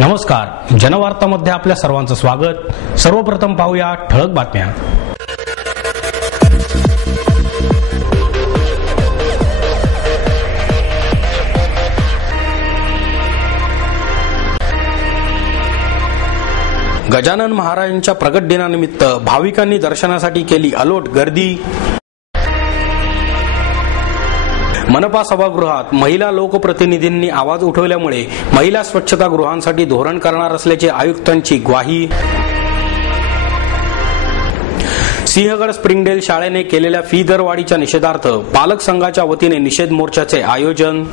नमस्कार, जनवार्तामध्ये आपल्या सर्वांचं स्वागत। सर्वप्रथम पाहूया ठळक बातम्या। गजानन महाराजांच्या प्रगट दिनानिमित्त भाविकांनी दर्शनासाठी केली अलोट गर्दी। मनपा सभागृहात महिला लोकप्रतिनिधींनी आवाज उठवल्यामुळे महिला स्वच्छतागृहांसाठी धोरण करणार असल्याची आयुक्तांची ग्वाही। सिंहगड स्प्रिंगडेल शाळेने केलेल्या फी दरवाढीच्या निषेधार्थ पालक संघाच्या वतीने निषेध मोर्चाचे आयोजन।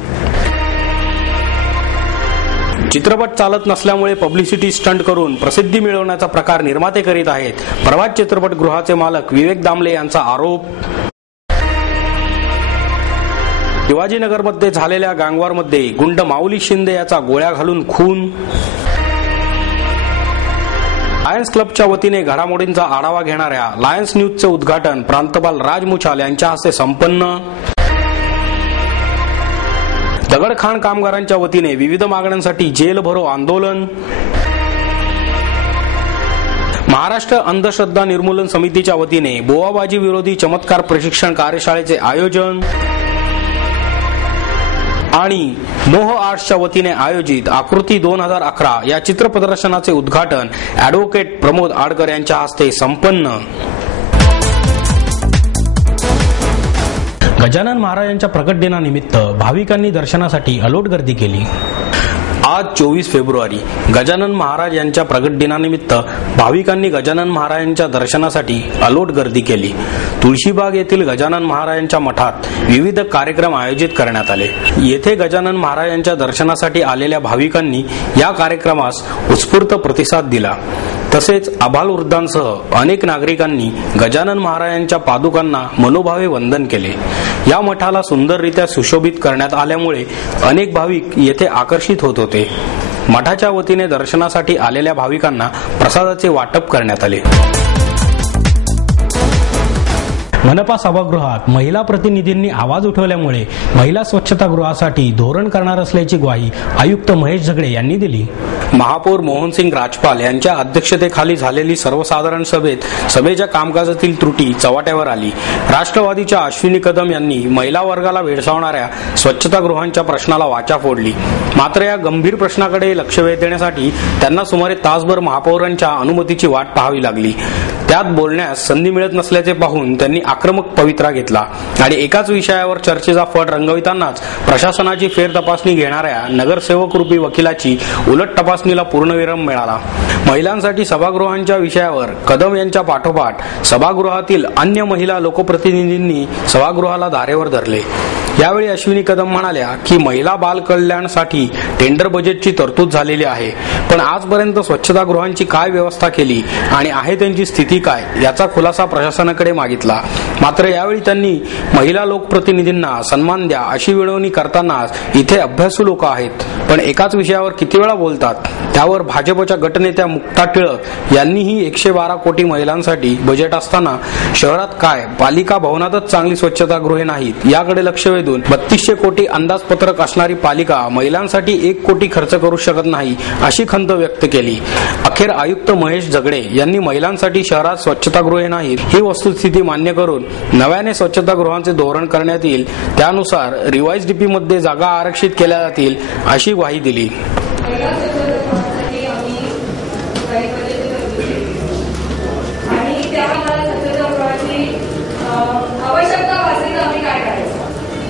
चित्रपट चालत नसल्यामुळे पब्लिसिटी स्टंट करून प्रसिद्धी मिळवण्याचा प्रकार निर्माते करीत आहेत, प्रभात चित्रपटगृहाचे मालक विवेक दामले यांचा आरोप। शिवाजीनगरमध्ये झालेल्या गँगवॉरमध्ये गुंड माऊली शिंदे याचा गोळ्या घालून खून। लायन्स क्लबच्या वतीने घडामोडींचा आढावा घेणाऱ्या लायन्स न्यूजचे उद्घाटन प्रांतपाल राज मुछाल यांच्या हस्ते संपन्न। दगडखाण कामगारांच्या वतीने विविध मागण्यांसाठी जेल भरो आंदोलन। महाराष्ट्र अंधश्रद्धा निर्मूलन समितीच्या वतीने बोवाबाजी विरोधी चमत्कार प्रशिक्षण कार्यशाळेचे आयोजन। आणि मोह आर्ट्सच्या वतीने आयोजित आकृती 2011 या चित्र प्रदर्शनाचे उद्घाटन ॲडव्होकेट प्रमोद आडकर यांच्या हस्ते संपन्न। गजानन महाराजांच्या प्रगट दिनानिमित्त भाविकांनी दर्शनासाठी अलोट गर्दी केली। आज 24 फेब्रुवारी गजानन महाराज यांच्या प्रगट दिनानिमित्त भाविकांनी गजानन महाराजांच्या दर्शनासाठी अलोट गर्दी केली। तुळशीबाग येथील गजानन महाराजांच्या मठात विविध कार्यक्रम आयोजित करण्यात आले। येथे गजानन महाराजांच्या दर्शनासाठी आलेल्या भाविकांनी या कार्यक्रमास उत्स्फूर्त प्रतिसाद दिला। तसेच आबालवृद्धांसह अनेक नागरिकांनी गजानन महाराजांच्या पादुकांना मनोभावे वंदन केले। या मठाला सुंदररित्या सुशोभित करण्यात आल्यामुळे अनेक भाविक येथे आकर्षित होत होते। मठाच्या वतीने दर्शनासाठी आलेल्या भाविकांना प्रसादाचे वाटप करण्यात आले। मनपा सभागृहात महिला प्रतिनिधींनी आवाज उठवल्यामुळे महिला स्वच्छतागृहासाठी धोरण करणार असल्याची ग्वाही आयुक्त महेश झगडे यांनी दिली। महापौर मोहनसिंग राजपाल यांच्या अध्यक्षतेखाली झालेली सर्वसाधारण सभेच्या कामकाजातील त्रुटी चव्हाट्यावर आली। राष्ट्रवादीच्या अश्विनी कदम यांनी महिला वर्गाला भेडसावणाऱ्या स्वच्छतागृहांच्या प्रश्नाला वाचा फोडली। मात्र या गंभीर प्रश्नाकडे लक्ष वेधण्यासाठी त्यांना सुमारे तासभर महापौरांच्या अनुमतीची वाट पाहावी लागली। त्यात बोलण्यास संधी मिळत नसल्याचे पाहून त्यांनी आक्रमक पवित्रा घेतला आणि एकाच विषयावर चर्चेचा फड रंगवितानाच प्रशासनाची फेरतपासणी घेणाऱ्या नगरसेवक रूपी वकिलाची उलट तपासणीला पूर्णविराम मिळाला। महिलांसाठी सभागृहांच्या विषयावर कदम यांच्या पाठोपाठ सभागृहातील अन्य महिला लोकप्रतिनिधींनी सभागृहाला धारेवर धरले। यावेळी अश्विनी कदम म्हणाल्या की महिला बाल कल्याणासाठी टेंडर बजेटची तरतूद झालेली आहे, पण आजपर्यंत स्वच्छतागृहांची काय व्यवस्था केली आणि आहे त्यांची स्थिती काय याचा खुलासा प्रशासनाकडे मागितला। मात्र यावेळी त्यांनी महिला लोकप्रतिनिधींना सन्मान द्या अशी विनवणी करताना इथे अभ्यासू लोक आहेत, पण एकाच विषयावर किती वेळा बोलतात। त्यावर भाजपच्या गटनेत्या मुक्ता टिळक यांनीही 112 कोटी महिलांसाठी बजेट असताना शहरात काय पालिका भवनातच चांगली स्वच्छतागृहे नाहीत याकडे लक्ष वेधून 3200 कोटी अंदाजपत्रक असणारी पालिका महिलांसाठी 1 कोटी खर्च करू शकत नाही अशी खंत व्यक्त केली। अखेर आयुक्त महेश झगडे यांनी महिलांसाठी शहरात स्वच्छतागृहे नाहीत ही वस्तुस्थिती मान्य करून नव्याने स्वच्छतागृहांचे धोरण करण्यात येईल, त्यानुसार रिवाइज डीपी मध्ये जागा आरक्षित केल्या जातील अशी ग्वाही दिली।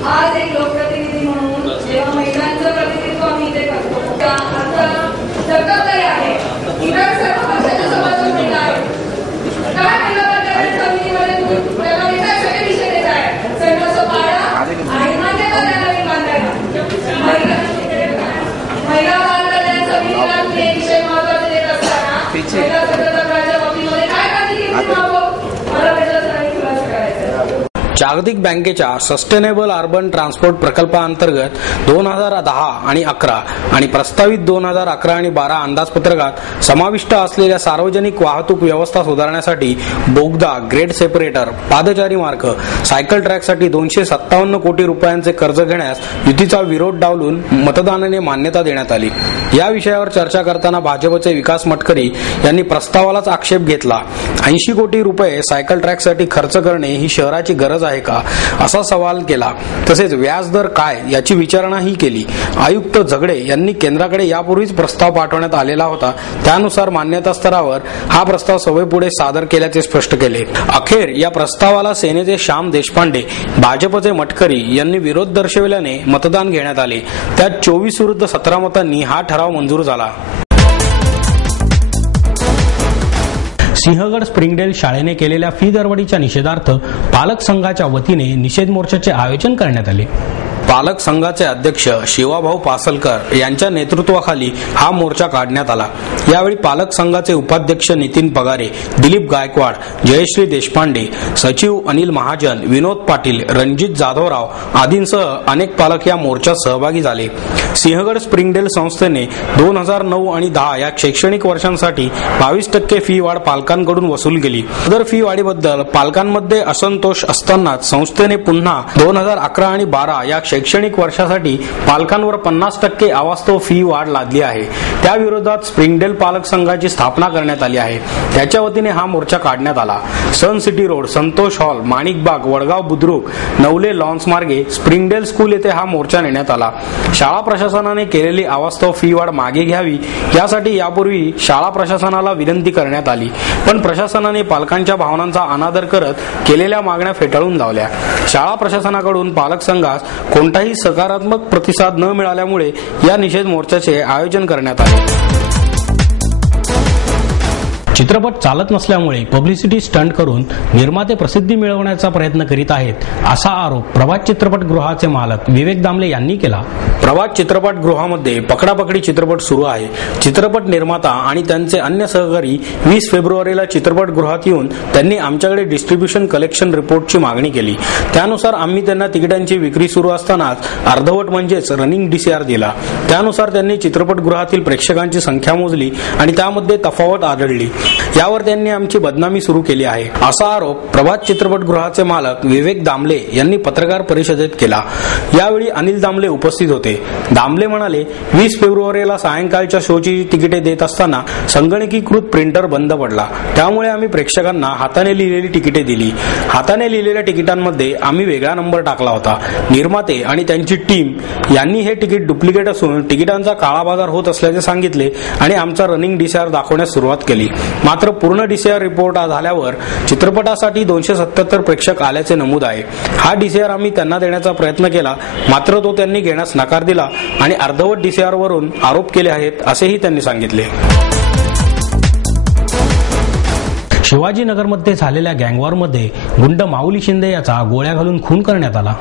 आज एक लोकप्रतिनिधी म्हणून जेव्हा महिलांचं प्रतिनिधित्व आम्ही इथे करतो जबाबदारी आहे। इतर सर्व पक्षाच्या समाजात महिला आहेत, काय महिला समितीमध्ये तुम्ही सगळे विषय देत आहे, सगळं पाळा आणि मान्य करायला नवीन बांधायला महिला बाल कल्याण समितीला तुम्ही एक विषय महत्वाचे देत असताना महिला स्वतंत्राच्या बाबतीमध्ये काय काळजी घेतली मला त्याच्यासाठी खुलासा करायचा। जागतिक बँकेच्या सस्टेनेबल अर्बन ट्रान्सपोर्ट प्रकल्पाअंतर्गत 2010 आणि 11 आणि प्रस्तावित 2011 आणि 12 अंदाजपत्रकात समाविष्ट असलेल्या सार्वजनिक वाहतूक व्यवस्था सुधारण्यासाठी बोगदा, ग्रेड सेपरेटर, पादचारी मार्ग, सायकल ट्रॅकसाठी 257 कोटी रुपयांचे कर्ज घेण्यास युतीचा विरोध डावलून मतदानाने मान्यता देण्यात आली. या विषयावर चर्चा करताना भाजपचे विकास मटकरी यांनी प्रस्तावालाच आक्षेप घेतला. 80 कोटी रुपये सायकल ट्रॅकसाठी खर्च करणे ही शहराची गरज आहे का, असा सवाल केला. तसेच व्याजदर काय याची विचारणाही केली. आयुक्त झगडे यांनी केंद्राकडे यापूर्वीच प्रस्ताव पाठवण्यात आलेला होता. त्यानुसार मान्यता स्तरावर हा प्रस्ताव सभेपुढे सादर केल्याचे स्पष्ट केले. अखेर या प्रस्तावाला सेनेचे श्याम देशपांडे, भाजपचे मटकरी यांनी विरोध दर्शविल्याने मतदान घेण्यात आले. त्यात 24 विरुद्ध 17 मतांनी हा ठराव मंजूर झाला. सिंहगड स्प्रिंगडेल शाळेने केलेल्या फी दरवाढीच्या निषेधार्थ पालक संघाच्या वतीने निषेध मोर्चाचे आयोजन करण्यात आले. पालक संघाचे अध्यक्ष शिवाभाऊ पासलकर यांच्या नेतृत्वाखाली हा मोर्चा काढण्यात आला. यावेळी पालक संघाचे उपाध्यक्ष नितीन पगारे, दिलीप गायकवाड, जयश्री देशपांडे, सचिव अनिल महाजन, विनोद पाटील, रणजित जाधवराव आदींसह अनेक पालक या मोर्चात सहभागी झाले. सिंहगड स्प्रिंगडेल संस्थेने 2009 आणि 10 या शैक्षणिक वर्षांसाठी 22% फी वाढ पालकांकडून वसूल केली. सदर फी वाढीबद्दल पालकांमध्ये असंतोष असतानाच संस्थेने पुन्हा 2011 आणि 12 या शैक्षणिक वर्षासाठी पालकांवर 50% अवास्तव फी वाढ लादली आहे. त्याविरोधात स्प्रिंगडेल पालक संघाची स्थापना करण्यात आली आहे. त्याच्या वतीने हा मोर्चा काढण्यात आला. Sun City Road, Santosh Hall, Manikbaug, Wadgaon Budruk, Navale Lawns मार्गे स्प्रिंगडेल स्कूल येथे हा मोर्चा नेण्यात आला. शाळा प्रशासनाने केलेली अवास्तव फी वाढ मागे घ्यावी यासाठी यापूर्वी शाळा प्रशासनाला विनंती करण्यात आली, पण प्रशासनाने पालकांच्या भावनांचा अनादर करत केलेल्या मागण्या फेटाळून लावल्या. शाळा प्रशासनाकडून पालक संघास कोणताही सकारात्मक प्रतिसाद न मिळाल्यामुळे या निषेध मोर्चाचे आयोजन करण्यात आले. चित्रपट चालत नसल्यामुळे पब्लिसिटी स्टंट करून निर्माते प्रसिद्धी मिळवण्याचा प्रयत्न करीत आहेत, असा आरोप प्रभात चित्रपटगृहाचे मालक विवेक दामले यांनी केला. प्रभात चित्रपटगृहामध्ये पकडापकडी चित्रपट सुरू आहे. चित्रपट निर्माता आणि त्यांचे अन्य सहकारी 20 फेब्रुवारीला चित्रपटगृहात येऊन त्यांनी आमच्याकडे डिस्ट्रीब्युशन कलेक्शन रिपोर्टची मागणी केली. त्यानुसार आम्ही त्यांना तिकिटांची विक्री सुरू असतानाच अर्धवट म्हणजेच रनिंग DCR दिला. त्यानुसार त्यांनी चित्रपटगृहातील प्रेक्षकांची संख्या मोजली आणि त्यामध्ये तफावत आढळली. यावर त्यांनी आमची बदनामी सुरू केली आहे, असा आरोप प्रभात चित्रपटगृहाचे मालक विवेक दामले यांनी पत्रकार परिषदेत केला. यावेळी अनिल दामले उपस्थित होते. दामले म्हणाले, 20 फेब्रुवारीला सायंकाळच्या शोची तिकिटे देत असताना संगणकीकृत प्रिंटर बंद पडला. त्यामुळे आम्ही प्रेक्षकांना हाताने लिहिलेली तिकिटे दिली. हाताने लिहिलेल्या तिकिटांमध्ये आम्ही वेगळा नंबर टाकला होता. निर्माते आणि त्यांची टीम यांनी हे तिकीट डुप्लिकेट असून तिकिटांचा काळाबाजार होत असल्याचे सांगितले आणि आमचा रनिंग DCR दाखवण्यास सुरुवात केली. मात्र पूर्ण DCR रिपोर्ट झाल्यावर चित्रपटासाठी 277 प्रेक्षक आल्याचे नमूद आहे. हा DCR आम्ही त्यांना देण्याचा प्रयत्न केला, मात्र तो त्यांनी घेण्यास नकार दिला आणि अर्धवट DCR वरून आरोप केले आहेत, असेही त्यांनी सांगितले. शिवाजीनगरमध्ये झालेल्या गँगवॉरमध्ये गुंड माऊली शिंदे याचा गोळ्या घालून खून करण्यात आला.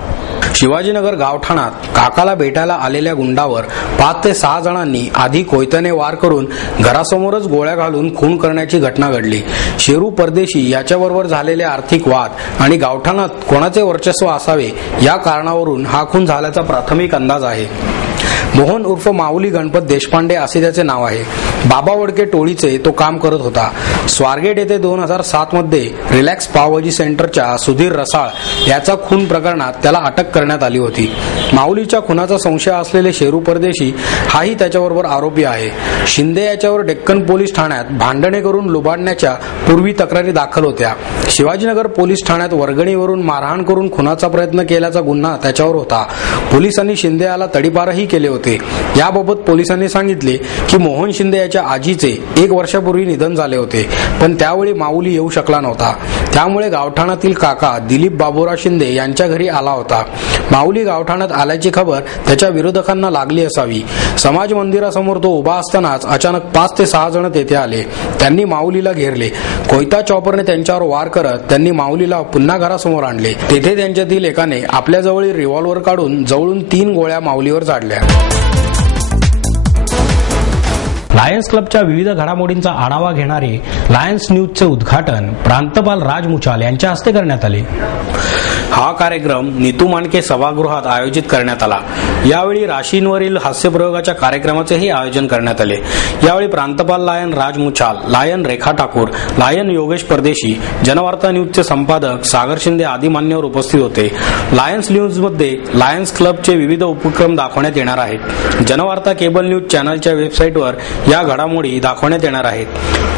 शिवाजीनगर गावठाणात काकाला भेटायला आलेल्या गुंडावर 5 ते 6 जणांनी आधी कोयत्याने वार करून घरासमोरच गोळ्या घालून खून करण्याची घटना घडली. शेरू परदेशी याच्याबरोबर झालेले आर्थिक वाद आणि गावठाणात कोणाचे वर्चस्व असावे या कारणावरून हा खून झाल्याचा प्राथमिक अंदाज आहे. मोहन उर्फ माऊली गणपत देशपांडे असे त्याचे नाव आहे. बाबा वडके टोळीचे तो काम करत होता. स्वारगेट येथे 2007 मध्ये रिलॅक्स पावभाजी सेंटरच्या सुधीर रसाळ याचा खून प्रकरणात त्याला अटक करण्यात आली होती. माऊलीच्या खुनाचा संशय असलेले शेरू परदेशी हाही त्याच्याबरोबर आरोपी आहे. शिंदे याच्यावर डेक्कन पोलीस ठाण्यात भांडणे करून लुबाडण्याच्या पूर्वी तक्रारी दाखल होत्या. शिवाजीनगर पोलीस ठाण्यात वर्गणीवरून मारहाण करून खुनाचा प्रयत्न केल्याचा गुन्हा त्याच्यावर होता. पोलिसांनी शिंदे याला तडीपारही केले होते. याबाबत पोलिसांनी सांगितले की मोहन शिंदे याच्या आजीचे 1 वर्षापूर्वी निधन झाले होते, पण त्यावेळी माऊली येऊ शकला नव्हता. त्यामुळे गावठाणातील काका दिलीप बाबूराव शिंदे यांच्या घरी आला होता. माऊली गावठाणात आल्याची खबर त्याच्या विरोधकांना लागली असावी. समाज मंदिरासमोर तो उभा असतानाच अचानक 5 ते 6 जण तेथे आले. त्यांनी माऊलीला घेरले. कोयता चॉपरने त्यांच्यावर वार करत त्यांनी माऊलीला पुन्हा घरासमोर आणले. तेथे त्यांच्यातील एकाने आपल्या जवळील रिव्हॉल्वर काढून जवळून 3 गोळ्या माऊलीवर झाडल्या. लायन्स क्लबच्या विविध घडामोडींचा आढावा घेणारे लायन्स न्यूजचे उद्घाटन प्रांतपाल राज मुचाल यांच्या हस्ते करण्यात आले. हा कार्यक्रम नीतू मांडके सभागृहात आयोजित करण्यात आला। यावेळी राशींवरील हास्यप्रयोगाच्या कार्यक्रमाचेही आयोजन करण्यात आले। यावेळी प्रांतपाल लायन राज मुछाल, लायन रेखा ठाकूर, लायन योगेश परदेशी, जनवार्ता न्यूजचे संपादक सागर शिंदे आदी मान्यवर उपस्थित होते। लायन्स न्यूजमध्ये लायन्स क्लबचे विविध उपक्रम दाखवण्यात येणार आहेत। जनवार्ता केबल न्यूज चॅनलच्या वेबसाईटवर या घडामोडी दाखवण्यात येणार आहेत।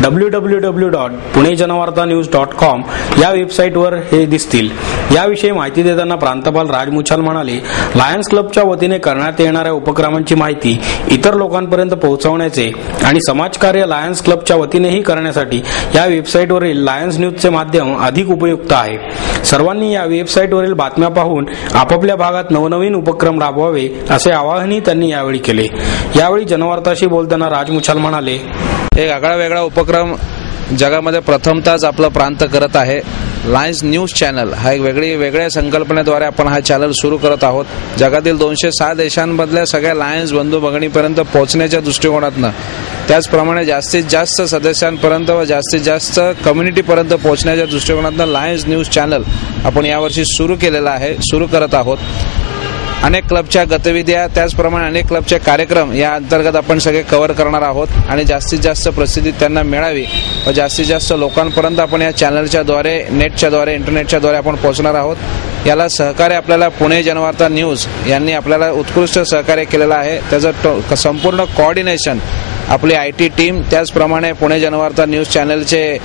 www.punejanwartanews.com या वेबसाईटवर हे दिसतील। याविषयी माहिती देताना प्रांतपाल राज मुछाल म्हणाले, लायन्स क्लबच्या वतीने करण्यात येणाऱ्या उपक्रमांची माहिती इतर लोकांपर्यंत पोहोचवण्याचे आणि समाजकार्य लायन्स क्लबच्या वतीनेही करण्यासाठी या वेबसाईटवरील लायन्स न्यूजचे माध्यम अधिक उपयुक्त आहे। सर्वांनी या वेबसाईटवरील बातम्या पाहून आपापल्या भागात नवनवीन उपक्रम राबवावे असे आवाहनही त्यांनी यावेळी केले। यावेळी जनवार्ताशी बोलताना राज मुछाल म्हणाले, एक आगळा वेगळा उपक्रम जगामध्ये प्रथमतःच आपलं प्रांत करत आहे। लायन्स न्यूज चॅनल हा एक वेगळ्या संकल्पनेद्वारे आपण हा चॅनल सुरू करत आहोत। जगातील 206 देशांमधल्या सगळ्या लायन्स बंधू भगिनीपर्यंत पोहोचण्याच्या दृष्टिकोनातून, त्याचप्रमाणे जास्तीत जास्त सदस्यांपर्यंत व जास्तीत जास्त कम्युनिटीपर्यंत पोहोचण्याच्या दृष्टिकोनातून लायन्स न्यूज चॅनल आपण यावर्षी सुरू करत आहोत। अनेक क्लबच्या गतिविध्या, त्याचप्रमाणे अनेक क्लबचे कार्यक्रम या अंतर्गत आपण सगळे कव्हर करणार आहोत आणि जास्तीत जास्त प्रसिद्धी त्यांना मिळावी व जास्तीत जास्त लोकांपर्यंत आपण या चॅनलच्या द्वारे, नेटच्या द्वारे, इंटरनेटच्या द्वारे आपण पोहोचणार आहोत। याला सहकार्य आपल्याला पुणे जनवार्ता न्यूज यांनी आपल्याला उत्कृष्ट सहकार्य केलेलं आहे। त्याचं संपूर्ण कोऑर्डिनेशन आपली IT टीम, त्याचप्रमाणे पुणे जनवार्ता न्यूज चॅनलचे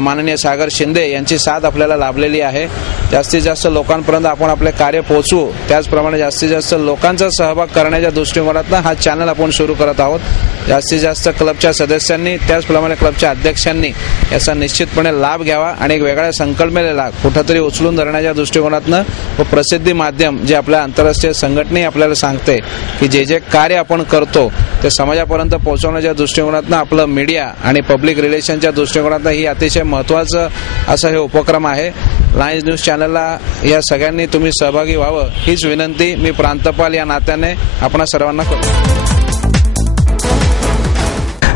माननीय सागर शिंदे यांची साथ आपल्याला लाभलेली आहे। जास्तीत जास्त लोकांपर्यंत आपण आपले कार्य पोहोचवू, त्याचप्रमाणे जास्तीत जास्त लोकांचा सहभाग करण्याच्या दृष्टिकोनातून हा चॅनल आपण सुरू करत आहोत। जास्तीत जास्त क्लबच्या सदस्यांनी, त्याचप्रमाणे क्लबच्या अध्यक्षांनी याचा निश्चितपणे लाभ घ्यावा आणि एक वेगळ्या संकल्पनेला कुठेतरी उचलून धरण्याच्या दृष्टिकोनातून व प्रसिद्धी माध्यम जे आपल्या आंतरराष्ट्रीय संघटने आपल्याला सांगते की जे कार्य आपण करतो ते समाजापर्यंत पोहोचवण्याच्या दृष्टिकोनातून आपलं मीडिया आणि पब्लिक रिलेशनच्या दृष्टिकोनातून ही अतिशय महत्त्वाचं असं हे उपक्रम आहे। लायन्स न्यूज चॅनलला या सगळ्यांनी तुम्ही सहभागी व्हावं हीच विनंती मी प्रांतपाल या नात्याने आपणा सर्वांना करतो।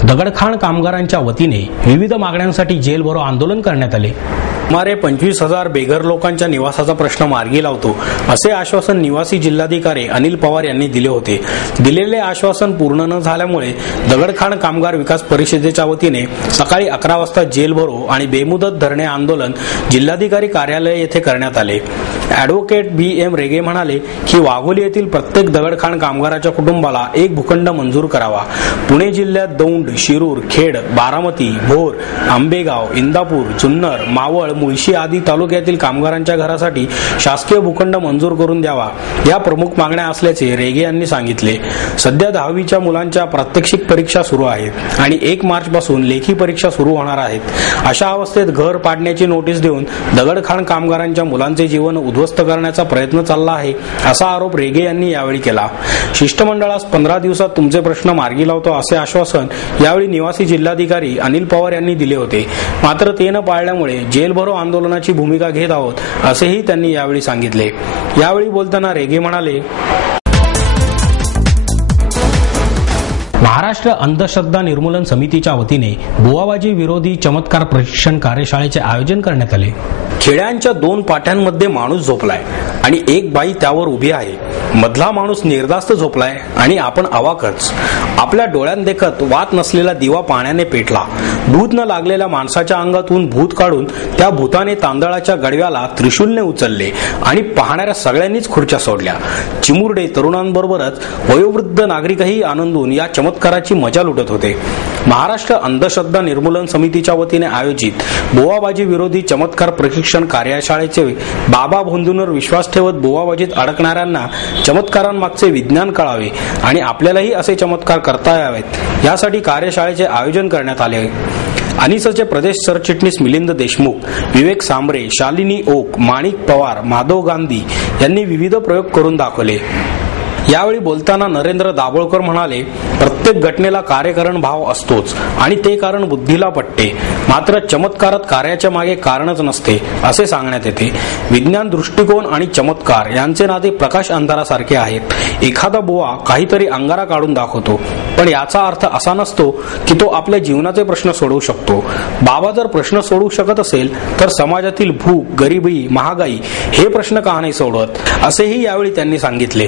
दगडखाण कामगारांच्या वतीने विविध मागण्यांसाठी जेल भरो आंदोलन करण्यात आले। सुमारे 25,000 बेघर लोकांच्या निवासाचा प्रश्न मार्गी लावतो असे आश्वासन निवासी जिल्हाधिकारी अनिल पवार यांनी दिले होते। दिलेले आश्वासन पूर्ण न झाल्यामुळे दगडखाण कामगार विकास परिषदेच्या वतीने सकाळी 11 वाजता जेल भरो आणि बेमुदत धरणे आंदोलन जिल्हाधिकारी कार्यालय येथे करण्यात आले। ॲडव्होकेट BM रेगे म्हणाले की वाघोली येथील प्रत्येक दगडखाण कामगाराच्या कुटुंबाला एक भूखंड मंजूर करावा। पुणे जिल्ह्यात दौंड, शिरूर, खेड, बारामती, भोर, आंबेगाव, इंदापूर, जुन्नर, मावळ, मुळशी आदी तालुक्यातील कामगारांच्या घरासाठी शासकीय भूखंड मंजूर करून द्यावा या प्रमुख मागण्या असल्याचे रेगे यांनी सांगितले। सध्या 10वीच्या मुलांच्या प्रात्यक्षिक परीक्षा सुरू आहेत आणि 1 मार्च पासून लेखी परीक्षा सुरू होणार आहेत। अशा अवस्थेत घर पाडण्याची नोटीस देऊन दगडखाण कामगारांच्या मुलांचे जीवन उद्ध्वस्त करण्याचा प्रयत्न चालला आहे असा आरोप रेगे यांनी यावेळी केला। शिष्टमंडळास 15 दिवसात तुमचे प्रश्न मार्गी लावतो असे आश्वासन यावेळी निवासी जिल्हाधिकारी अनिल पवार यांनी दिले होते। मात्र ते न पाळल्यामुळे जेल भरो आंदोलनाची भूमिका घेत आहोत असेही त्यांनी यावेळी सांगितले। यावेळी बोलताना रेगे म्हणाले, महाराष्ट्र अंधश्रद्धा निर्मूलन समितीच्या वतीने बुवाबाजी विरोधी चमत्कार प्रशिक्षण कार्यशाळेचे आयोजन करण्यात आले। खेड्यांच्या 2 पाट्यांमध्ये माणूस झोपलाय आणि एक बाई त्यावर उभी आहे। मधला माणूस निर्धास्त झोपलाय आणि आपण अवाकच। आपल्या डोळ्यात देखत वात नसलेला दिवा पाण्याने पेटला। भूत न लागलेल्या माणसाच्या अंगातून भूत काढून त्या भूताने तांदळाच्या गडव्याला त्रिशूलने उचलले आणि पाहणाऱ्या सगळ्यांनीच खुर्च्या सोडल्या। चिमुरडे तरुणांबरोबरच वयोवृद्ध नागरिकही आनंदून या चमत्काराची मजा लुटत होते। महाराष्ट्र अंधश्रद्धा निर्मूलन समितीच्या वतीने आयोजित बुवाबाजी विरोधी चमत्कार प्रशिक्षण कार्यशाळेचे बाबा भोंदूंवर विश्वास ठेवत बुवाबाजीत अडकणाऱ्यांना चमत्कारांमागचे विज्ञान कळावे आणि आपल्यालाही असे चमत्कार करता यावेत यासाठी कार्यशाळेचे आयोजन करण्यात आले। अनिसचे प्रदेश सरचिटणीस मिलिंद देशमुख, विवेक सांबरे, शालिनी ओक, माणिक पवार, माधव गांधी यांनी विविध प्रयोग करून दाखवले। यावेळी बोलताना नरेंद्र दाभोळकर म्हणाले, प्रत्येक घटनेला कार्यकारण भाव असतोच आणि ते कारण बुद्धीला पटते, मात्र चमत्कारात कार्याच्या मागे कारणच नसते असे सांगण्यात येते. विज्ञान, दृष्टिकोन आणि चमत्कार यांचे नाते प्रकाश अंधारासारखे आहेत. एखादा बुवा काहीतरी अंगारा काढून दाखवतो, पण याचा अर्थ असा नसतो की तो आपल्या जीवनाचे प्रश्न सोडवू शकतो. बाबा जर प्रश्न सोडवू शकत असेल तर समाजातील भूक, गरिबी, महागाई हे प्रश्न का नाही सोडवत, असेही यावेळी त्यांनी सांगितले.